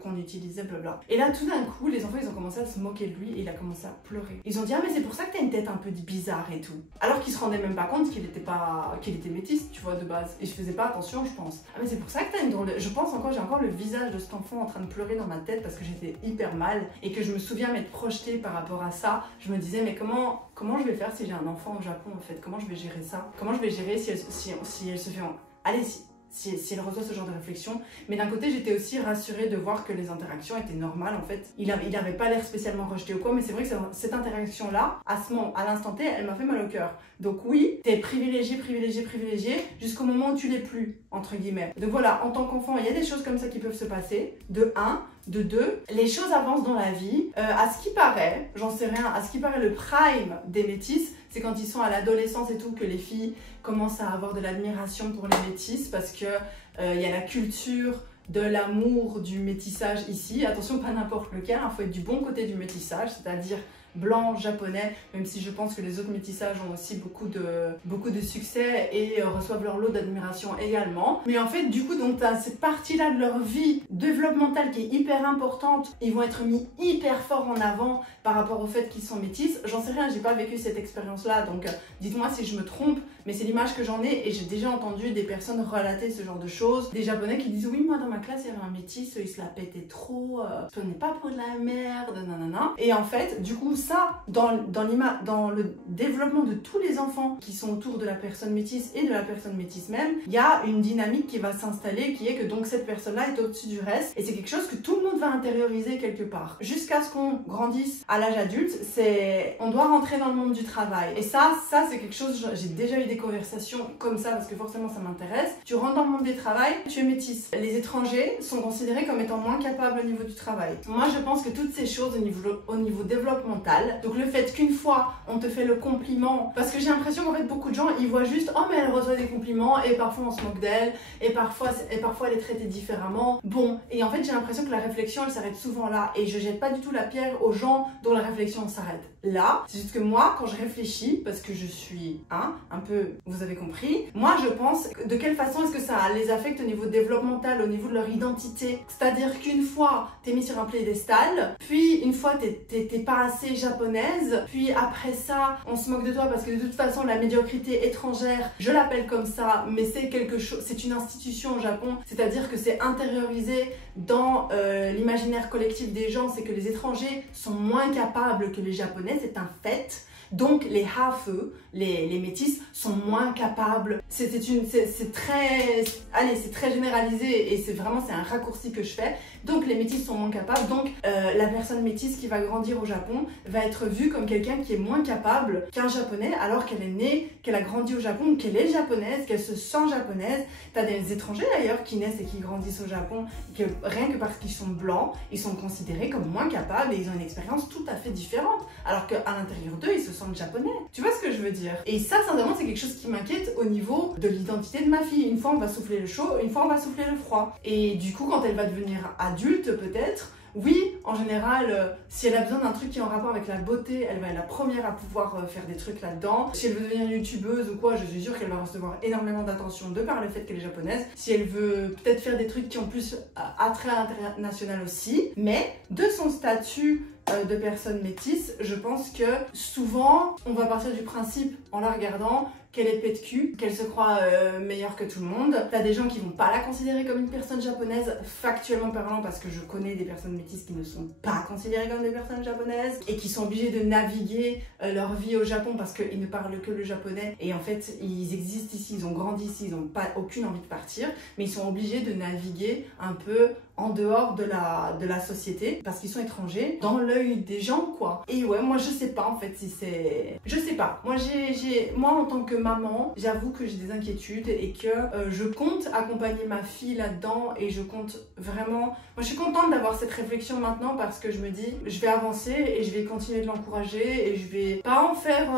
qu'on utilisait, blabla. Et là tout d'un coup, les enfants ils ont commencé à se moquer de lui et il a commencé à pleurer. Ils ont dit ah mais c'est pour ça que t'as une tête un peu bizarre et tout. Alors qu'ils se rendaient même pas compte qu'il était métis, tu vois, de base. Et je faisais pas attention, je pense. Ah mais c'est pour ça que t'as une drôle de... Je pense encore, j'ai encore le visage de cet enfant en train de pleurer dans ma tête parce que j'étais hyper mal et que je me souviens m'être projetée par rapport à ça. Je me disais mais comment je vais faire si j'ai un enfant au Japon en fait? Comment je vais gérer ça? Comment je vais gérer si elle se fait... Allez, si elle reçoit ce genre de réflexion. Mais d'un côté, j'étais aussi rassurée de voir que les interactions étaient normales en fait. Il avait pas l'air spécialement rejeté ou quoi, mais c'est vrai que cette interaction-là, à l'instant T, elle m'a fait mal au cœur. Donc oui, t'es privilégié jusqu'au moment où tu l'es plus, entre guillemets. Donc voilà, en tant qu'enfant, il y a des choses comme ça qui peuvent se passer. De 1, de 2, les choses avancent dans la vie. À ce qui paraît, j'en sais rien, à ce qui paraît le prime des métis, c'est quand ils sont à l'adolescence et tout que les filles commencent à avoir de l'admiration pour les métis parce que y a la culture de l'amour du métissage ici. Attention, pas n'importe lequel, il faut être du bon côté du métissage, c'est-à-dire blanc japonais, même si je pense que les autres métissages ont aussi beaucoup de succès et reçoivent leur lot d'admiration également. Mais en fait, du coup, donc tu as cette partie-là de leur vie développementale qui est hyper importante. Ils vont être mis hyper fort en avant par rapport au fait qu'ils sont métis. J'en sais rien, j'ai pas vécu cette expérience-là, donc dites-moi si je me trompe, mais c'est l'image que j'en ai et j'ai déjà entendu des personnes relater ce genre de choses. Des Japonais qui disent oui, moi dans ma classe il y avait un métis, il se la pétait trop, ce n'est pas pour de la merde, nanana. Et en fait, du coup, ça, dans le développement de tous les enfants qui sont autour de la personne métisse et de la personne métisse même, il y a une dynamique qui va s'installer qui est que donc cette personne-là est au-dessus du reste et c'est quelque chose que tout le monde va intérioriser quelque part. Jusqu'à ce qu'on grandisse à l'âge adulte, on doit rentrer dans le monde du travail. Et ça c'est quelque chose, j'ai déjà eu des conversations comme ça parce que forcément ça m'intéresse. Tu rentres dans le monde du travail, tu es métisse. Les étrangers sont considérés comme étant moins capables au niveau du travail. Moi je pense que toutes ces choses au niveau développemental, donc le fait qu'une fois on te fait le compliment, parce que j'ai l'impression qu'en fait beaucoup de gens ils voient juste oh mais elle reçoit des compliments et parfois on se moque d'elle et parfois elle est traitée différemment. Bon, et en fait j'ai l'impression que la réflexion elle s'arrête souvent là et je jette pas du tout la pierre aux gens dont la réflexion s'arrête là. C'est juste que moi quand je réfléchis, parce que je suis un peu, vous avez compris, moi je pense de quelle façon est-ce que ça les affecte au niveau développemental, au niveau de leur identité. C'est-à-dire qu'une fois t'es mis sur un piédestal, puis une fois t'es pas assez japonaise, puis après ça on se moque de toi parce que de toute façon la médiocrité étrangère, je l'appelle comme ça, mais c'est quelque chose, c'est une institution au Japon, c'est-à-dire que c'est intériorisé dans l'imaginaire collectif des gens, c'est que les étrangers sont moins capables que les japonais, c'est un fait. Donc les hafu, les métis, sont moins capables. C'est très généralisé et c'est un raccourci que je fais. Donc les métis sont moins capables. Donc la personne métisse qui va grandir au Japon va être vue comme quelqu'un qui est moins capable qu'un japonais alors qu'elle est née, qu'elle a grandi au Japon, qu'elle est japonaise, qu'elle se sent japonaise. T'as des étrangers d'ailleurs qui naissent et qui grandissent au Japon, que rien que parce qu'ils sont blancs, ils sont considérés comme moins capables et ils ont une expérience tout à fait différente. Alors qu'à l'intérieur d'eux, ils se sentent japonais. Tu vois ce que je veux dire? Et ça, sincèrement, c'est quelque chose qui m'inquiète au niveau de l'identité de ma fille. Une fois, on va souffler le chaud, une fois, on va souffler le froid. Et du coup, quand elle va devenir adulte, peut-être, oui, en général, si elle a besoin d'un truc qui est en rapport avec la beauté, elle va être la première à pouvoir faire des trucs là-dedans. Si elle veut devenir youtubeuse ou quoi, je suis sûre qu'elle va recevoir énormément d'attention de par le fait qu'elle est japonaise. Si elle veut peut-être faire des trucs qui ont plus attrait international aussi, mais de son statut de personne métisse, je pense que souvent, on va partir du principe, en la regardant, qu'elle est pète cul, qu'elle se croit meilleure que tout le monde. T'as des gens qui vont pas la considérer comme une personne japonaise, factuellement parlant, parce que je connais des personnes métisses qui ne sont pas considérées comme des personnes japonaises et qui sont obligées de naviguer leur vie au Japon parce qu'ils ne parlent que le japonais et en fait ils existent ici, ils ont grandi ici, ils n'ont pas aucune envie de partir, mais ils sont obligés de naviguer un peu en dehors de la société parce qu'ils sont étrangers dans l'œil des gens quoi. Et ouais, moi je sais pas en fait si c'est... Je sais pas. Moi en tant que maman, j'avoue que j'ai des inquiétudes et que je compte accompagner ma fille là-dedans et je compte vraiment... Moi je suis contente d'avoir cette réflexion maintenant parce que je me dis je vais avancer et je vais continuer de l'encourager et je vais pas en faire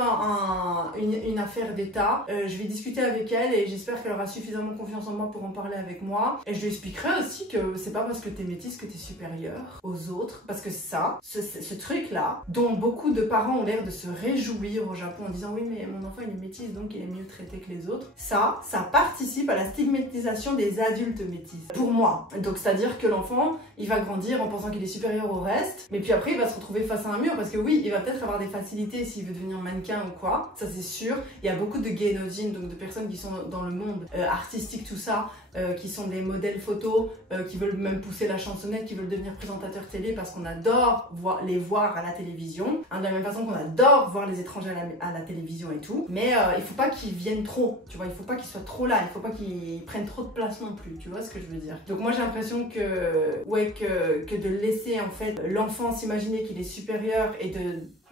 une affaire d'état. Je vais discuter avec elle et j'espère qu'elle aura suffisamment confiance en moi pour en parler avec moi et je lui expliquerai aussi que c'est pas parce que t'es métisse que t'es supérieure aux autres, parce que ça, ce truc-là, dont beaucoup de parents ont l'air de se réjouir au Japon en disant oui mais mon enfant il est métisse donc il est mieux traité que les autres, ça participe à la stigmatisation des adultes métisses, pour moi. Donc c'est-à-dire que l'enfant, il va grandir en pensant qu'il est supérieur au reste, mais puis après il va se retrouver face à un mur, parce que oui, il va peut-être avoir des facilités s'il veut devenir mannequin ou quoi, ça c'est sûr. Il y a beaucoup de gaynojin, donc de personnes qui sont dans le monde artistique, tout ça, qui sont des modèles photos, qui veulent même pousser la chansonnette, qui veulent devenir présentateurs télé parce qu'on adore les voir à la télévision, hein, de la même façon qu'on adore voir les étrangers à la télévision et tout, mais il faut pas qu'ils viennent trop, tu vois, il faut pas qu'ils soient trop là, il faut pas qu'ils prennent trop de place non plus, tu vois ce que je veux dire. Donc moi j'ai l'impression que, ouais, que de laisser en fait l'enfant s'imaginer qu'il est supérieur et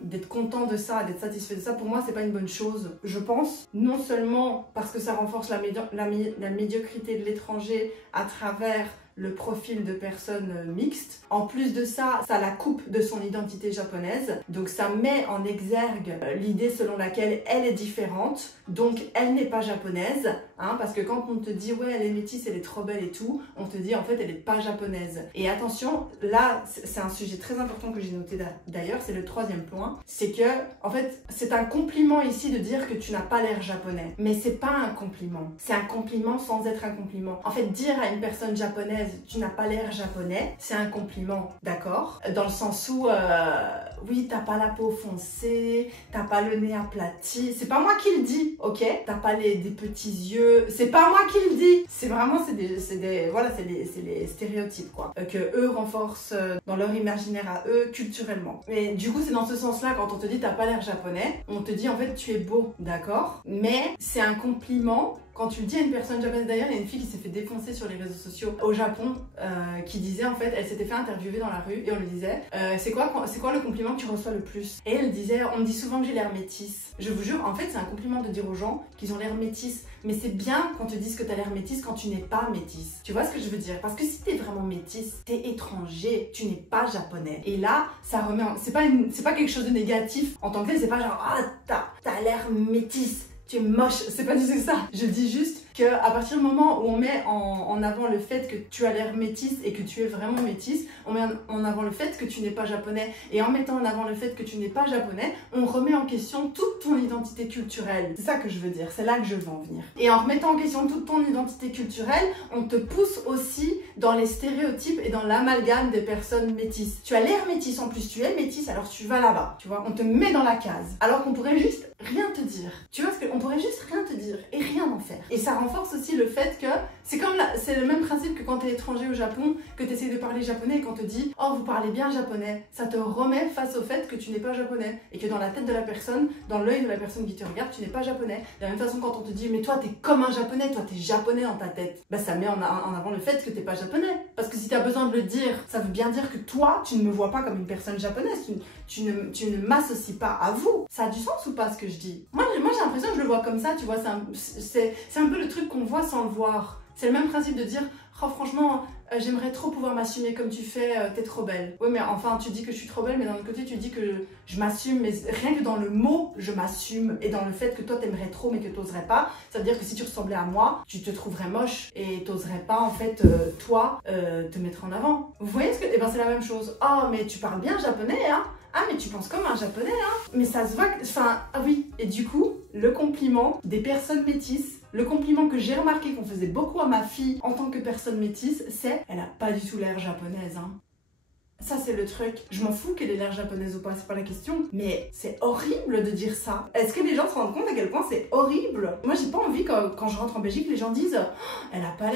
d'être content de ça, d'être satisfait de ça, pour moi c'est pas une bonne chose. Je pense, non seulement parce que ça renforce la médiocrité de l'étranger à travers le profil de personne mixte. En plus de ça, ça la coupe de son identité japonaise. Donc ça met en exergue l'idée selon laquelle elle est différente, donc elle n'est pas japonaise, hein, parce que quand on te dit ouais elle est métisse, elle est trop belle et tout, on te dit en fait elle est pas japonaise. Et attention, là c'est un sujet très important que j'ai noté d'ailleurs, c'est le 3e point, c'est que en fait c'est un compliment ici de dire que tu n'as pas l'air japonais, mais c'est pas un compliment, c'est un compliment sans être un compliment. En fait dire à une personne japonaise tu n'as pas l'air japonais, c'est un compliment, d'accord, dans le sens où oui t'as pas la peau foncée, t'as pas le nez aplati, c'est pas moi qui le dis, ok, t'as pas des petits yeux, c'est pas moi qui le dis, c'est vraiment c'est les stéréotypes quoi, que eux renforcent dans leur imaginaire à eux culturellement. Mais du coup c'est dans ce sens là, quand on te dit t'as pas l'air japonais, on te dit en fait tu es beau, d'accord, mais c'est un compliment. Quand tu le dis à une personne japonaise, d'ailleurs, il y a une fille qui s'est fait défoncer sur les réseaux sociaux au Japon, qui disait en fait, elle s'était fait interviewer dans la rue et on lui disait c'est quoi le compliment que tu reçois le plus? Et elle disait on me dit souvent que j'ai l'air métisse. Je vous jure, en fait c'est un compliment de dire aux gens qu'ils ont l'air métisse, mais c'est bien qu'on te dise que t'as l'air métisse quand tu n'es pas métisse. Tu vois ce que je veux dire? Parce que si t'es vraiment métisse, t'es étranger, tu n'es pas japonais. Et là, ça remet c'est pas quelque chose de négatif en tant que tel, c'est pas genre ah t'as l'air métisse, tu es moche, c'est pas du tout ça. Je dis juste qu'à partir du moment où on met en avant le fait que tu as l'air métisse et que tu es vraiment métisse, on met en avant le fait que tu n'es pas japonais. Et en mettant en avant le fait que tu n'es pas japonais, on remet en question toute ton identité culturelle. C'est ça que je veux dire, c'est là que je veux en venir. Et en remettant en question toute ton identité culturelle, on te pousse aussi dans les stéréotypes et dans l'amalgame des personnes métisses. Tu as l'air métisse, en plus tu es métisse, alors tu vas là-bas, tu vois, on te met dans la case. Alors qu'on pourrait juste rien te dire. Tu vois ce que on pourrait juste rien te dire et rien en faire. Et ça renforce aussi le fait que c'est le même principe que quand tu es étranger au Japon, que tu essaies de parler japonais et qu'on te dit oh vous parlez bien japonais, ça te remet face au fait que tu n'es pas japonais et que dans la tête de la personne, dans l'œil de la personne qui te regarde, tu n'es pas japonais. De la même façon quand on te dit mais toi t'es comme un japonais, toi t'es japonais dans ta tête, bah ça met en avant le fait que t'es pas japonais. Parce que si t'as besoin de le dire, ça veut bien dire que toi tu ne me vois pas comme une personne japonaise, tu ne m'associes pas à vous. Ça a du sens ou pas ce que je dis? Moi j'ai l'impression que je le vois comme ça, tu vois, c'est un peu le truc qu'on voit sans le voir. C'est le même principe de dire oh franchement j'aimerais trop pouvoir m'assumer comme tu fais, t'es trop belle. Oui mais enfin tu dis que je suis trop belle, mais d'un autre côté tu dis que je m'assume, mais rien que dans le mot je m'assume et dans le fait que toi t'aimerais trop mais que t'oserais pas, ça veut dire que si tu ressemblais à moi, tu te trouverais moche et t'oserais pas en fait toi te mettre en avant. Vous voyez ce que... Eh ben c'est la même chose. Oh mais tu parles bien japonais hein. Ah mais tu penses comme un japonais hein. Mais ça se voit que... Enfin ah oui. Et du coup le compliment des personnes métisses, le compliment que j'ai remarqué qu'on faisait beaucoup à ma fille en tant que personne métisse, c'est elle a pas du tout l'air japonaise hein. Ça c'est le truc, je m'en fous qu'elle ait l'air japonaise ou pas, c'est pas la question, mais c'est horrible de dire ça. Est-ce que les gens se rendent compte à quel point c'est horrible? Moi j'ai pas envie quand je rentre en Belgique, les gens disent oh, elle a pas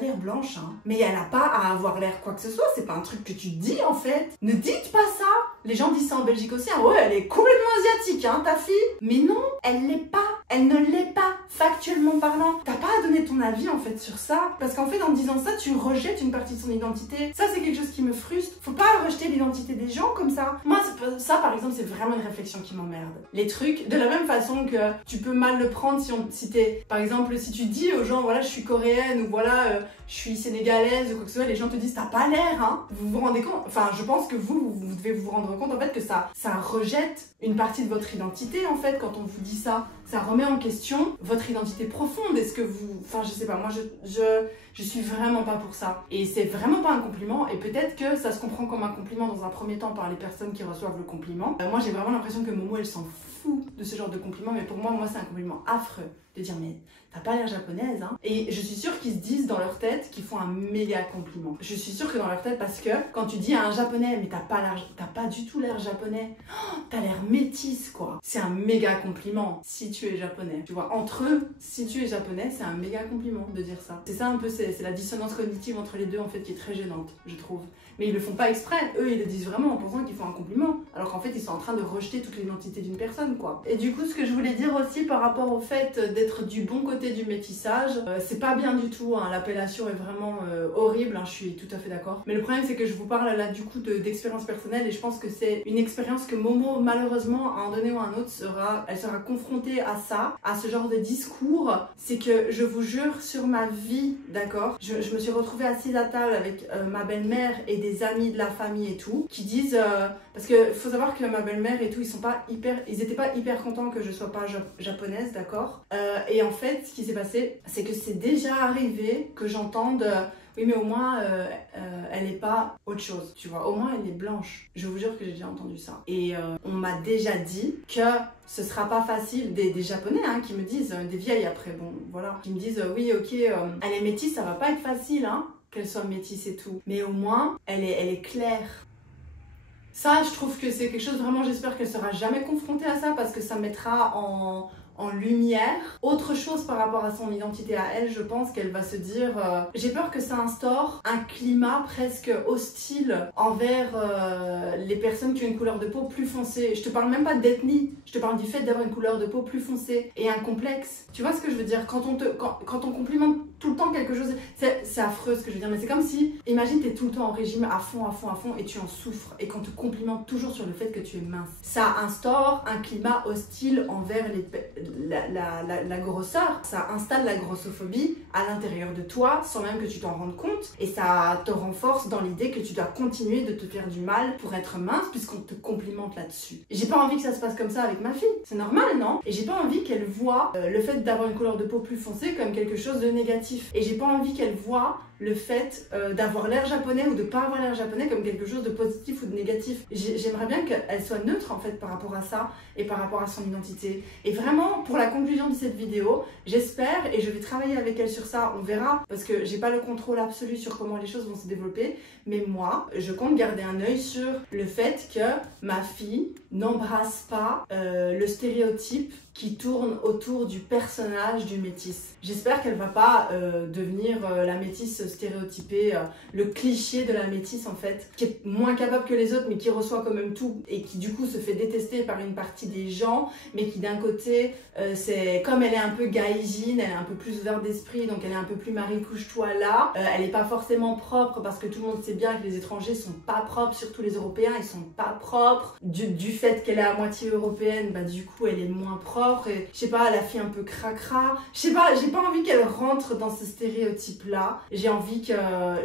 l'air blanche hein. Mais elle a pas à avoir l'air quoi que ce soit, c'est pas un truc que tu dis en fait. Ne dites pas ça. Les gens disent ça en Belgique aussi, hein. Ouais elle est complètement asiatique hein ta fille. Mais non, elle l'est pas. Elle ne l'est pas, factuellement parlant. T'as pas à donner ton avis en fait sur ça. Parce qu'en fait en disant ça, tu rejettes une partie de son identité. Ça c'est quelque chose qui me frustre. Faut pas rejeter l'identité des gens comme ça. Moi ça par exemple c'est vraiment une réflexion qui m'emmerde. Les trucs, de la même façon que tu peux mal le prendre si t'es, par exemple si tu dis aux gens voilà je suis coréenne ou voilà je suis sénégalaise ou quoi que ce soit, les gens te disent t'as pas l'air hein. Vous vous rendez compte? Enfin je pense que vous devez vous rendre compte en fait que ça rejette une partie de votre identité en fait quand on vous dit ça. Ça remet en question votre identité profonde. Est-ce que vous... Enfin, je sais pas, moi, je suis vraiment pas pour ça. Et c'est vraiment pas un compliment. Et peut-être que ça se comprend comme un compliment dans un premier temps par les personnes qui reçoivent le compliment. Moi, j'ai vraiment l'impression que Momo, elle s'en fout de ce genre de compliment. Mais pour moi, c'est un compliment affreux. De dire, mais t'as pas l'air japonaise, hein. Et je suis sûre qu'ils se disent dans leur tête qu'ils font un méga compliment. Je suis sûre que dans leur tête, parce que quand tu dis à un japonais, mais t'as pas du tout l'air japonais, oh, t'as l'air métisse, quoi. C'est un méga compliment si tu es japonais. Tu vois, entre eux, si tu es japonais, c'est un méga compliment de dire ça. C'est ça un peu, c'est la dissonance cognitive entre les deux, en fait, qui est très gênante, je trouve. Mais ils le font pas exprès. Eux, ils le disent vraiment en pensant qu'ils font un compliment. Alors qu'en fait, ils sont en train de rejeter toute l'identité d'une personne. personne quoi. Et du coup ce que je voulais dire aussi par rapport au fait d'être du bon côté du métissage, c'est pas bien du tout, hein. L'appellation est vraiment horrible, hein, je suis tout à fait d'accord. Mais le problème c'est que je vous parle là du coup d'expérience personnelle, et je pense que c'est une expérience que Momo malheureusement à un donné ou à un autre sera confrontée à ça, à ce genre de discours. C'est que je vous jure sur ma vie, d'accord, je me suis retrouvée assise à table avec ma belle-mère et des amis de la famille et tout, qui disent parce que faut savoir que ma belle-mère et tout, ils étaient pas hyper contents que je sois pas japonaise, d'accord, et en fait ce qui s'est passé c'est que c'est déjà arrivé que j'entende oui mais au moins elle est pas autre chose, tu vois, au moins elle est blanche. Je vous jure que j'ai déjà entendu ça. Et on m'a déjà dit que ce sera pas facile, des japonais hein, qui me disent, des vieilles après, bon voilà, qui me disent oui ok, elle est métisse, ça va pas être facile hein, qu'elle soit métisse et tout, mais au moins elle est claire. Ça je trouve que c'est quelque chose, vraiment j'espère qu'elle sera jamais confrontée à ça, parce que ça mettra en lumière autre chose par rapport à son identité à elle. Je pense qu'elle va se dire j'ai peur que ça instaure un climat presque hostile envers les personnes qui ont une couleur de peau plus foncée. Je te parle même pas d'ethnie, je te parle du fait d'avoir une couleur de peau plus foncée et un complexe. Tu vois ce que je veux dire? Quand on complimente tout le temps quelque chose, c'est affreux ce que je veux dire, mais c'est comme si, imagine t'es tout le temps en régime à fond et tu en souffres, et qu'on te complimente toujours sur le fait que tu es mince. Ça instaure un climat hostile envers la grosseur, ça installe la grossophobie à l'intérieur de toi sans même que tu t'en rendes compte, et ça te renforce dans l'idée que tu dois continuer de te faire du mal pour être mince puisqu'on te complimente là-dessus. J'ai pas envie que ça se passe comme ça avec ma fille, c'est normal non? Et j'ai pas envie qu'elle voie le fait d'avoir une couleur de peau plus foncée comme quelque chose de négatif, et j'ai pas envie qu'elle voie le fait d'avoir l'air japonais ou de pas avoir l'air japonais comme quelque chose de positif ou de négatif. J'aimerais bien qu'elle soit neutre en fait par rapport à ça et par rapport à son identité. Et vraiment, pour la conclusion de cette vidéo, j'espère, et je vais travailler avec elle sur ça, on verra, parce que j'ai pas le contrôle absolu sur comment les choses vont se développer, mais moi, je compte garder un œil sur le fait que ma fille n'embrasse pas le stéréotype qui tourne autour du personnage du métis. J'espère qu'elle va pas devenir la métisse stéréotypée, le cliché de la métisse en fait, qui est moins capable que les autres mais qui reçoit quand même tout et qui du coup se fait détester par une partie des gens, mais qui d'un côté, c'est comme elle est un peu gaijin, elle est un peu plus ouverte d'esprit, donc elle est un peu plus Marie couche-toi là, elle est pas forcément propre parce que tout le monde sait bien que les étrangers sont pas propres, surtout les Européens, ils sont pas propres. Du fait qu'elle est à moitié européenne, bah du coup elle est moins propre, et je sais pas, la fille un peu cracra, je sais pas, j'ai pas envie qu'elle rentre dans ce stéréotype là, j'ai envie que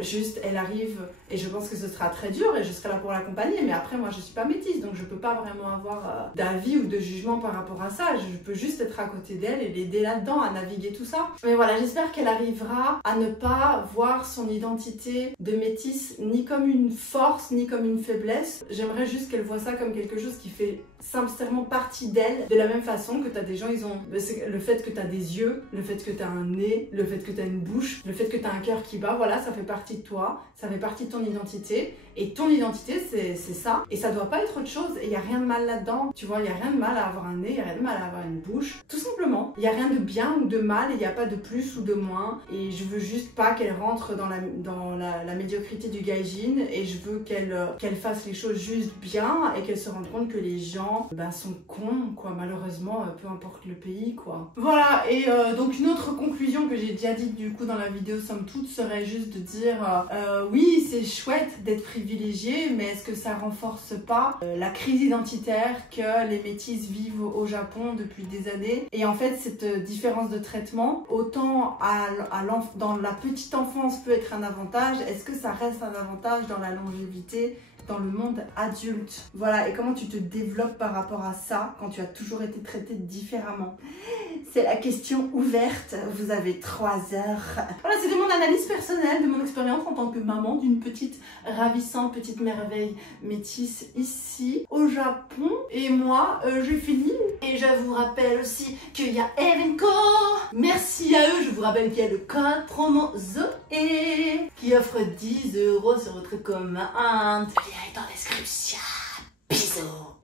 juste elle arrive, et je pense que ce sera très dur et je serai là pour l'accompagner, mais après moi je suis pas métisse donc je peux pas vraiment avoir d'avis ou de jugement par rapport à ça, je peux juste être à côté d'elle et l'aider là-dedans à naviguer tout ça. Mais voilà, j'espère qu'elle arrivera à ne pas voir son identité de métisse ni comme une force ni comme une faiblesse. J'aimerais juste qu'elle voit ça comme quelque chose qui fait sincèrement partie d'elle, de la même façon que t'as des gens, ils ont le fait que t'as des yeux, le fait que t'as un nez, le fait que t'as une bouche, le fait que t'as un cœur qui bat, voilà, ça fait partie de toi, ça fait partie de ton identité, et ton identité c'est ça, et ça doit pas être autre chose, et y a rien de mal là-dedans, tu vois, y a rien de mal à avoir un nez, y a rien de mal à avoir une bouche, tout simplement, y a rien de bien ou de mal, et y a pas de plus ou de moins, et je veux juste pas qu'elle rentre dans la médiocrité du gaijin, et je veux qu'elle fasse les choses juste bien, et qu'elle se rende compte que les gens sont cons, quoi, malheureusement, peu importe le pays, quoi. Voilà, et donc une autre conclusion que j'ai déjà dite du coup dans la vidéo somme toute serait juste de dire oui, c'est chouette d'être privilégié, mais est-ce que ça renforce pas la crise identitaire que les métis vivent au Japon depuis des années? Et en fait, cette différence de traitement, autant dans la petite enfance peut être un avantage, est-ce que ça reste un avantage dans la longévité dans le monde adulte? Voilà, et comment tu te développes par rapport à ça quand tu as toujours été traité différemment? C'est la question ouverte, vous avez 3 heures. Voilà, c'était mon analyse personnelle de mon expérience en tant que maman d'une petite ravissante petite merveille métisse ici au Japon. Et moi, j'ai fini. Et je vous rappelle aussi qu'il y a Evenko. Merci à eux, je vous rappelle qu'il y a le code promo ZOE qui offre 10 € sur votre commande. Le lien est en description. Bisous.